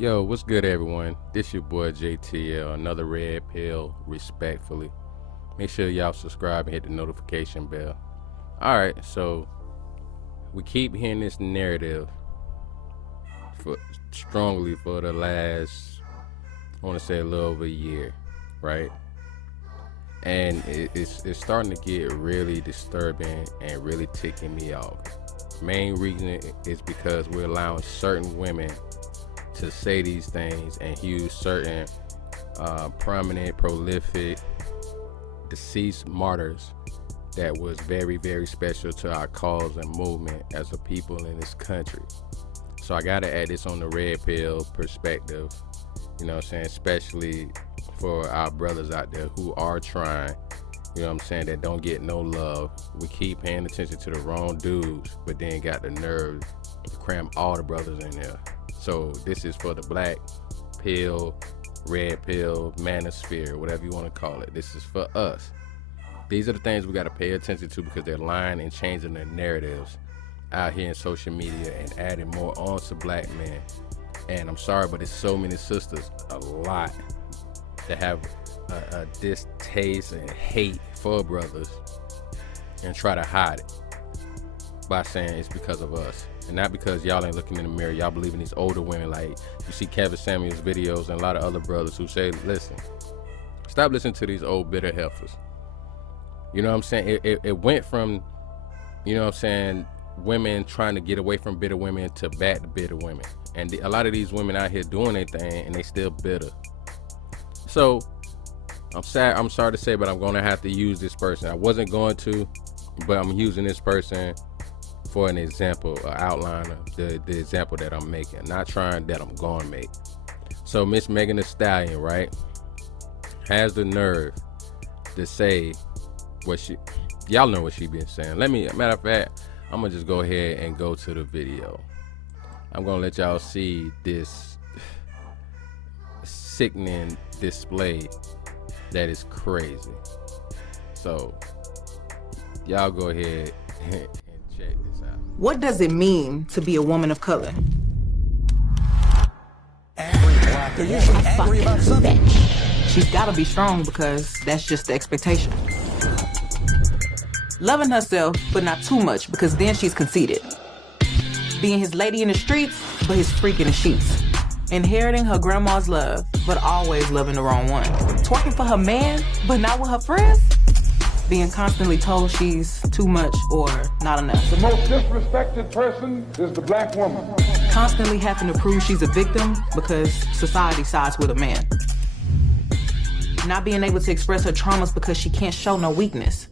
Yo, what's good, everyone? This your boy JTL, another Red Pill, respectfully. Make sure y'all subscribe and hit the notification bell. Alright, so we keep hearing this narrative strongly for the last, I want to say a little over a year, right? And it's starting to get really disturbing and really ticking me off. Main reason is because we're allowing certain women to say these things and use certain prominent, prolific, deceased martyrs that was very, very special to our cause and movement as a people in this country. So I gotta add this on the Red Pill perspective, you know what I'm saying, especially for our brothers out there who are trying, you know what I'm saying, that don't get no love. We keep paying attention to the wrong dudes, but then got the nerve to cram all the brothers in there. So this is for the black pill, red pill, manosphere, whatever you want to call it. This is for us. These are the things we got to pay attention to because they're lying and changing their narratives out here in social media and adding more on to black men. And I'm sorry, but there's so many sisters, a lot, that have a distaste and hate for brothers and try to hide it by saying it's because of us. And not because y'all ain't looking in the mirror. Y'all believe in these older women. Like you see Kevin Samuels videos and a lot of other brothers who say, listen, stop listening to these old bitter heifers. You know what I'm saying? It went from, you know what I'm saying, women trying to get away from bitter women to back to bitter women. And a lot of these women out here doing their thing and they still bitter. So I'm sorry to say, but I'm going to have to use this person. I wasn't going to, but I'm using this person for an example, an outline of the example that I'm making, not trying that I'm going to make. So Miss Megan Thee Stallion, right, has the nerve to say what y'all know what she been saying. Matter of fact, I'm gonna just go ahead and go to the video. I'm gonna let y'all see this sickening display that is crazy. So y'all go ahead and check this out. What does it mean to be a woman of color? Angry about something. She's gotta be strong because that's just the expectation. Loving herself, but not too much because then she's conceited. Being his lady in the streets, but his freak in the sheets. Inheriting her grandma's love, but always loving the wrong one. Twerking for her man, but not with her friends. Being constantly told she's too much or not enough. The most disrespected person is the black woman. Constantly having to prove she's a victim because society sides with a man. Not being able to express her traumas because she can't show no weakness.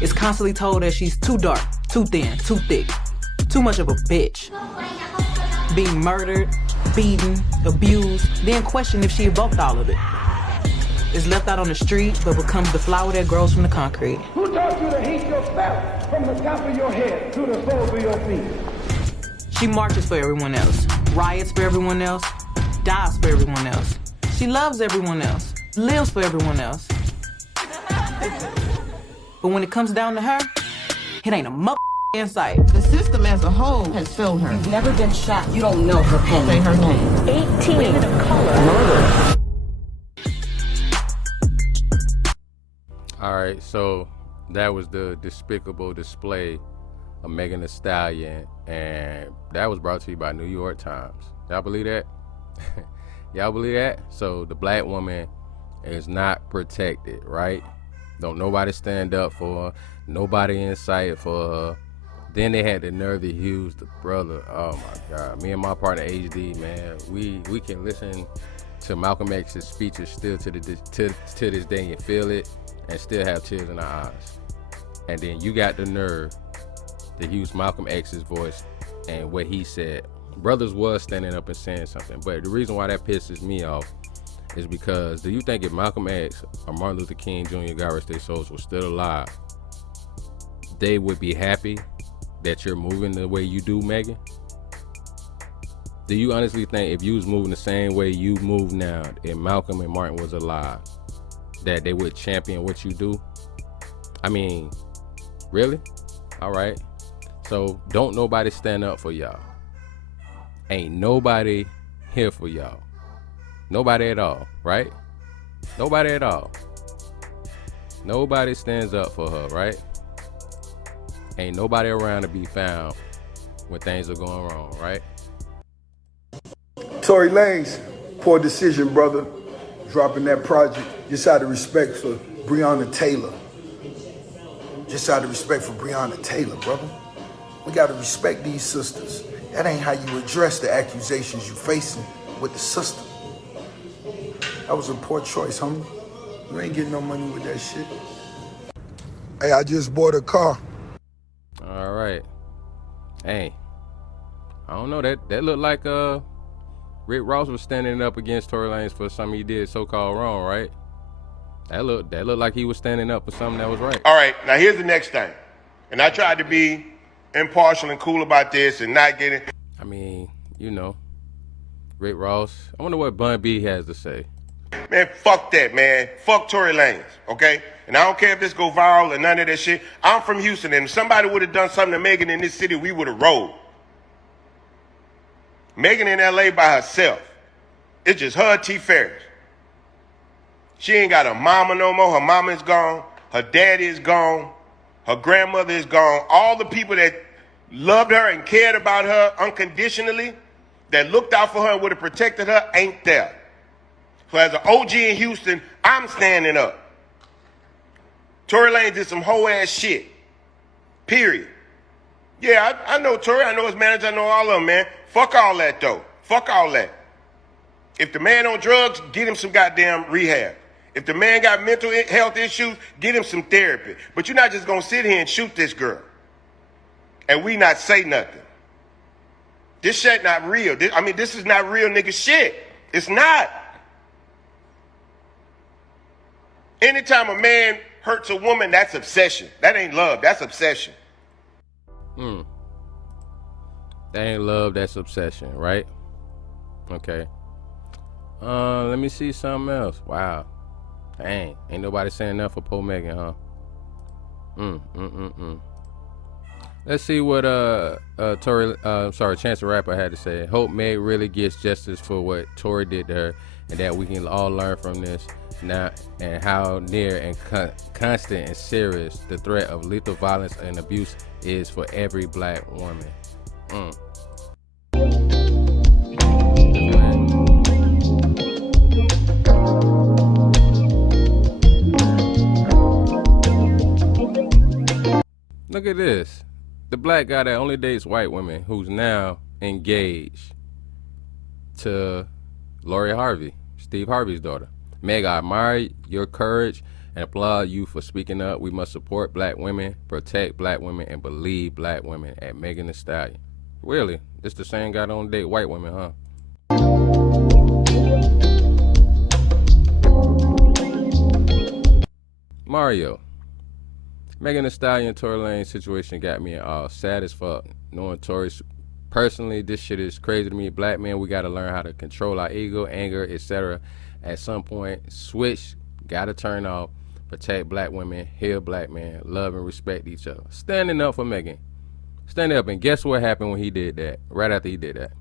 Is constantly told that she's too dark, too thin, too thick, too much of a bitch. Being murdered, beaten, abused, then questioned if she evoked all of it. Is left out on the street, but becomes the flower that grows from the concrete. Who taught you to hate yourself from the top of your head to the soles of your feet? She marches for everyone else, riots for everyone else, dies for everyone else. She loves everyone else, lives for everyone else. But when it comes down to her, it ain't a mother in sight. The system as a whole has failed her. You've never been shot. You don't know her pain. Say her name. 18 women of color. Murder. All right, so that was the despicable display of Megan Thee Stallion, and that was brought to you by New York Times. Y'all believe that? Y'all believe that? So the black woman is not protected, right? Don't nobody stand up for her. Nobody in sight for her. Then they had the nerve to use the brother. Oh my God. Me and my partner HD, man, we can listen to Malcolm X's speeches still to this day and feel it and still have tears in our eyes. And then you got the nerve to use Malcolm X's voice and what he said. Brothers was standing up and saying something, but the reason why that pisses me off is because do you think if Malcolm X or Martin Luther King Jr., God rest their souls, were still alive, they would be happy that you're moving the way you do, Megan? Do you honestly think if you was moving the same way you move now, if Malcolm and Martin was alive, that they would champion what you do? I mean, really? All right. So don't nobody stand up for y'all. Ain't nobody here for y'all. Nobody at all, right? Nobody at all. Nobody stands up for her, right? Ain't nobody around to be found when things are going wrong, right? Tory Lanez, poor decision, brother. Dropping that project. Just out of respect for Breonna Taylor. Just out of respect for Breonna Taylor, brother. We gotta respect these sisters. That ain't how you address the accusations you facing with the sister. That was a poor choice, homie. You ain't getting no money with that shit. Hey, I just bought a car. All right. Hey, I don't know. That looked like Rick Ross was standing up against Tory Lanez for something he did so-called wrong, right? That looked like he was standing up for something that was right. All right, now here's the next thing. And I tried to be impartial and cool about this and not get it. I mean, you know, Rick Ross. I wonder what Bun B has to say. Man, fuck that, man. Fuck Tory Lanez, okay? And I don't care if this go viral or none of that shit. I'm from Houston, and if somebody would have done something to Megan in this city, we would have rolled. Megan in L.A. by herself. It's just her and T. Ferris. She ain't got a mama no more. Her mama is gone. Her daddy is gone. Her grandmother is gone. All the people that loved her and cared about her unconditionally, that looked out for her and would have protected her, ain't there. So as an OG in Houston, I'm standing up. Tory Lanez did some whole ass shit. Period. Yeah, I know Tory. I know his manager. I know all of them, man. Fuck all that, though. Fuck all that. If the man on drugs, get him some goddamn rehab. If the man got mental health issues, get him some therapy. But you're not just going to sit here and shoot this girl and we not say nothing. This shit not real. This is not real nigga shit. It's not. Anytime a man hurts a woman, that's obsession. That ain't love. That's obsession. That ain't love, that's obsession, right? Okay. Let me see something else. Wow. Dang. Ain't nobody saying enough for poor Megan, huh? Let's see what Chance the Rapper had to say. Hope Meg really gets justice for what Tory did to her, and that we can all learn from this now, and how near and constant and serious the threat of lethal violence and abuse is for every black woman. Look at this. The black guy that only dates white women, who's now engaged to Lori Harvey, Steve Harvey's daughter. Meg, I admire your courage and applaud you for speaking up. We must support black women, protect black women, and believe black women. At Megan Thee Stallion. Really? This the same guy that don't date white women, huh? Mario. Megan Thee Stallion and Tory Lanez situation got me all sad as fuck. Knowing Tory personally, this shit is crazy to me. Black men, we gotta learn how to control our ego, anger, etc. At some point, switch, gotta turn off, protect black women, heal black men, love and respect each other. Standing up for Megan. Standing up, and guess what happened when he did that? Right after he did that.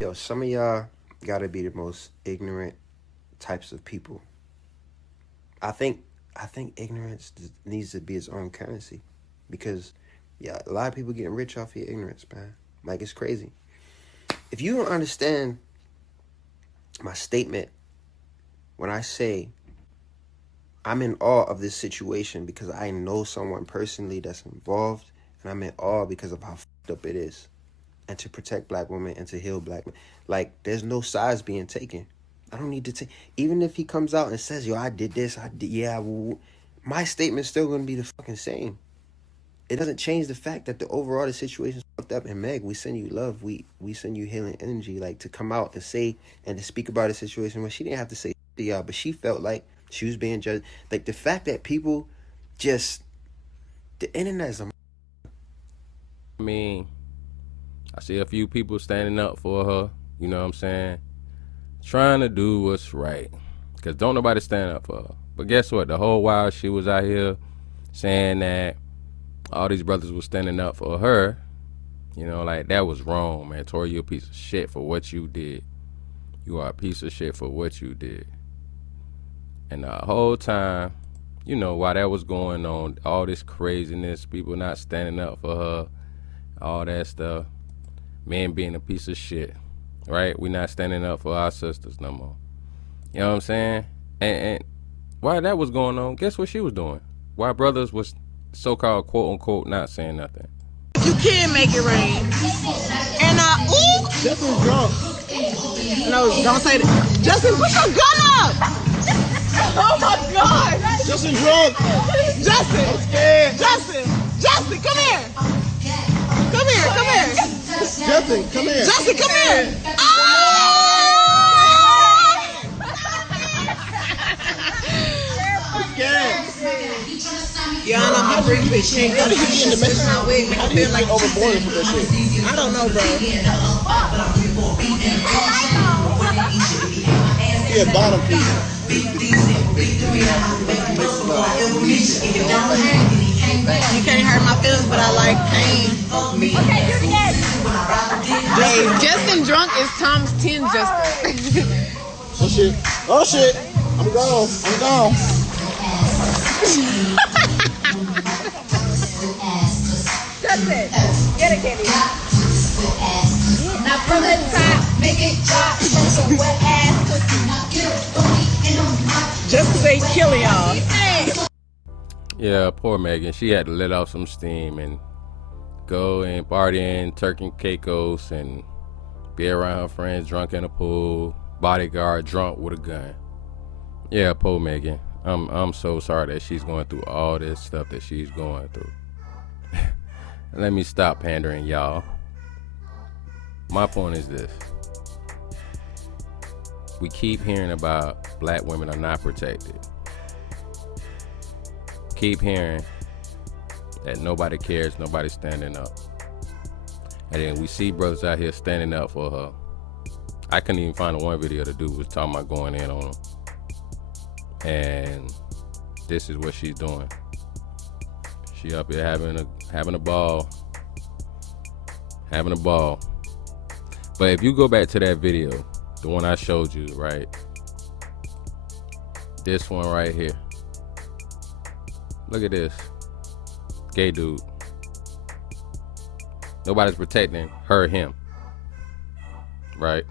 Yo, some of y'all gotta be the most ignorant types of people. I think ignorance needs to be its own currency, because yeah, a lot of people getting rich off your ignorance, man. Like, it's crazy. If you don't understand my statement when I say I'm in awe of this situation because I know someone personally that's involved, and I'm in awe because of how fucked up it is, and to protect black women and to heal black men. Like, there's no sides being taken. I don't need to take, even if he comes out and says, yo, I did this, my statement's still going to be the fucking same. It doesn't change the fact that the overall the situation's fucked up. And Meg, we send you love. We send you healing energy, like, to come out and say and to speak about a situation where she didn't have to say to y'all, but she felt like she was being judged. Like, the fact that people just, the internet is I mean, I see a few people standing up for her, you know what I'm saying? Trying to do what's right. Because don't nobody stand up for her. But guess what? The whole while she was out here saying that all these brothers were standing up for her, You know, like, that was wrong, man. Tori, you a piece of shit for what you did. You are a piece of shit for what you did. And the whole time, you know, while that was going on, all this craziness, people not standing up for her, all that stuff, men being a piece of shit, right? We not standing up for our sisters no more. You know what I'm saying? And while that was going on, guess what she was doing? While brothers was so-called quote-unquote not saying nothing. You can make it rain. And ooh! Justin's drunk. No, don't say that. Justin, put your gun up! Oh my God! Justin drunk. Justin! I'm scared. Justin, come here! Come here! Justin, come here. Justin, come here! I'm scared. Y'all know my freak bitch ain't gonna How do you get overboard with that shit? I don't know, bro. Yeah, bottom piece. You can't hurt my feelings, but I like pain. Okay, do it again. Hey, Justin drunk is Tom's 10 Justin. Oh shit. I'm gone. Justin, get it, Kenny. Now from the top, make it drop. Some wet ass pussy. Justin ain't killing y'all. Yeah, poor Megan. She had to let off some steam and go and party in Turk and Caicos and be around her friends drunk in a pool, bodyguard drunk with a gun. Yeah, poor Megan. I'm so sorry that she's going through all this stuff that she's going through. Let me stop pandering, y'all. My point is this. We keep hearing about black women are not protected. Keep hearing that nobody cares, nobody's standing up. And then we see brothers out here standing up for her. I couldn't even find one video the dude was talking about going in on him. And this is what she's doing. She up here having a ball. Having a ball. But if you go back to that video, the one I showed you, right? This one right here. Look at this. Gay dude. Nobody's protecting her or him. Right?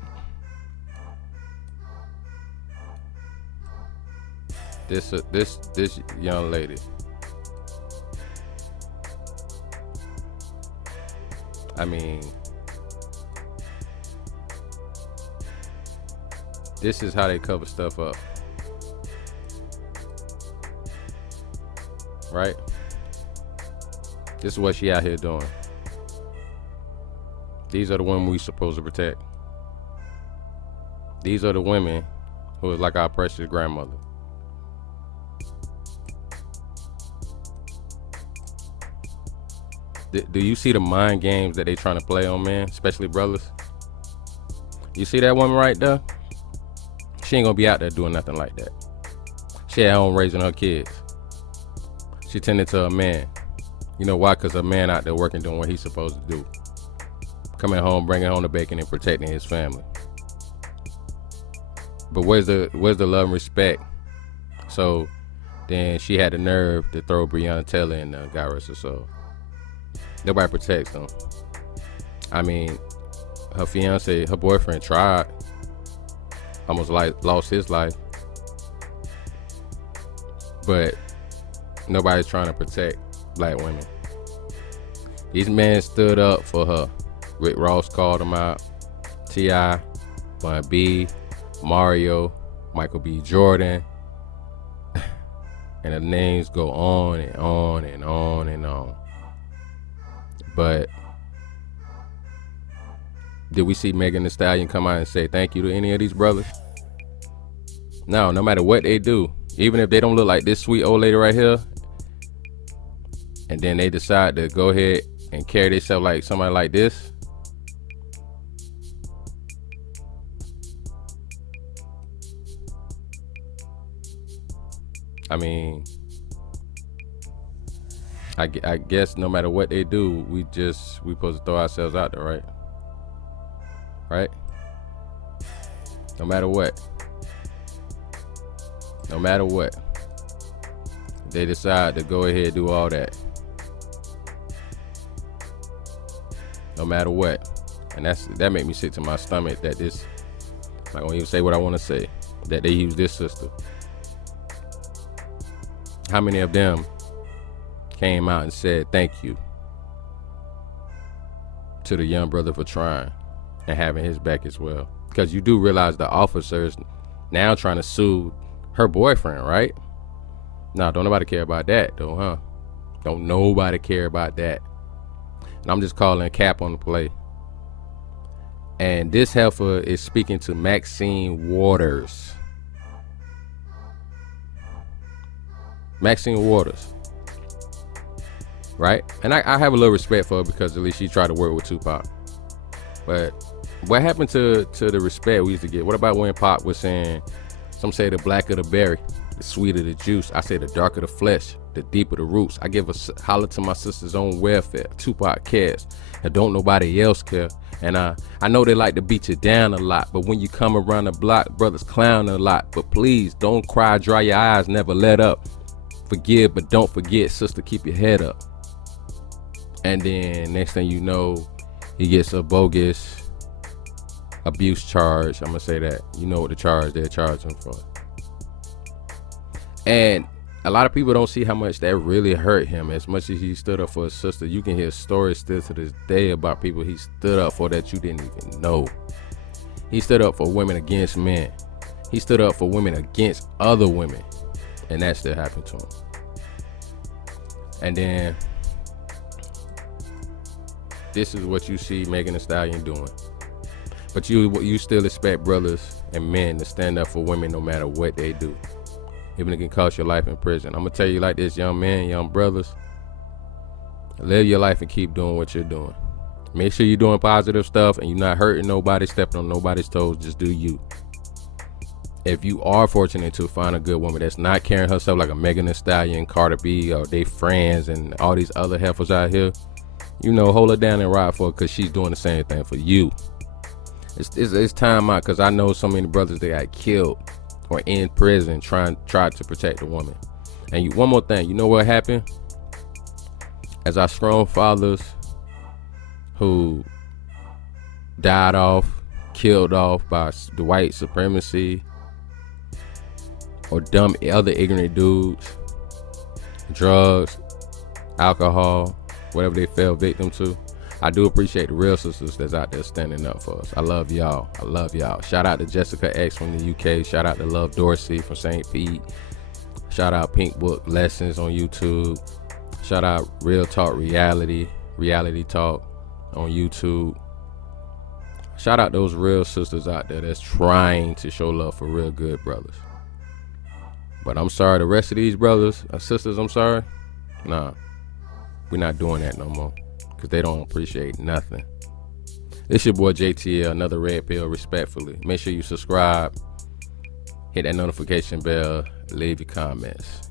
This young lady. I mean, this is how they cover stuff up. Right? This is what she out here doing. These are the women we supposed to protect. These are the women who is like our precious grandmother. Do you see the mind games that they trying to play on men, especially brothers? You see that woman right there? She ain't gonna be out there doing nothing like that. She at home raising her kids. She tending to a man. You know why? Because a man out there working, doing what he's supposed to do. Coming home, bringing home the bacon and protecting his family. But where's the love and respect? So then she had the nerve to throw Breonna Taylor in the God rest her soul. Nobody protects them. I mean, her fiance, her boyfriend tried. Almost lost his life. But nobody's trying to protect black women. These men stood up for her. Rick Ross called them out. T.I., Bun B, Mario, Michael B. Jordan. And the names go on and on and on and on. But did we see Megan Thee Stallion come out and say thank you to any of these brothers? No matter what they do, even if they don't look like this sweet old lady right here, and then they decide to go ahead and carry themselves like somebody like this, I mean, I guess no matter what they do, we supposed to throw ourselves out there, right? Right? No matter what. No matter what. They decide to go ahead and do all that. No matter what. And that made me sick to my stomach that this, I'm not gonna even say what I want to say, that they use this sister. How many of them came out and said thank you to the young brother for trying and having his back as well? Because you do realize the officers now trying to sue her boyfriend, right? Nah, don't nobody care about that though, huh? Don't nobody care about that. And I'm just calling cap on the play. And this heifer is speaking to Maxine Waters. Maxine Waters. Right? And I have a little respect for her because at least she tried to work with Tupac. But what happened to the respect we used to get? What about when Pac was saying, some say the blacker the berry, the sweeter the juice. I say the darker the flesh, the deeper the roots. I give a holler to my sister's own welfare. Tupac cares, and don't nobody else care. And I know they like to beat you down a lot, but when you come around the block, brothers clown a lot. But please, don't cry, dry your eyes, never let up. Forgive, but don't forget, sister, keep your head up. And then next thing you know, he gets a bogus abuse charge. I'm gonna say that. You know what the charge they're charging for. And a lot of people don't see how much that really hurt him. As much as he stood up for his sister, you can hear stories still to this day about people he stood up for that you didn't even know. He stood up for women against men. He stood up for women against other women. And that still happened to him. And then this is what you see Megan Thee Stallion doing. But you still expect brothers and men to stand up for women no matter what they do. Even if it can cost your life in prison. I'm going to tell you like this, young men, young brothers. Live your life and keep doing what you're doing. Make sure you're doing positive stuff and you're not hurting nobody, stepping on nobody's toes. Just do you. If you are fortunate to find a good woman that's not carrying herself like a Megan Thee Stallion, Cardi B, or they friends and all these other heifers out here, you know, hold her down and ride for her because she's doing the same thing for you. It's time out because I know so many brothers that got killed or in prison tried to protect a woman. And one more thing, you know what happened? As our strong fathers who died off, killed off by the white supremacy or dumb other ignorant dudes, drugs, alcohol, whatever they fell victim to, I do appreciate the real sisters that's out there standing up for us. I love y'all. I love y'all. Shout out to Jessica X from the UK. Shout out to Love Dorsey from St. Pete. Shout out Pink Book Lessons on YouTube. Shout out Real Talk Reality Talk on YouTube. Shout out those real sisters out there that's trying to show love for real good brothers. But I'm sorry, the rest of these brothers and sisters, I'm sorry. Nah, we're not doing that no more. Because they don't appreciate nothing. It's your boy JTL, another Red Pill, respectfully. Make sure you subscribe, hit that notification bell, leave your comments.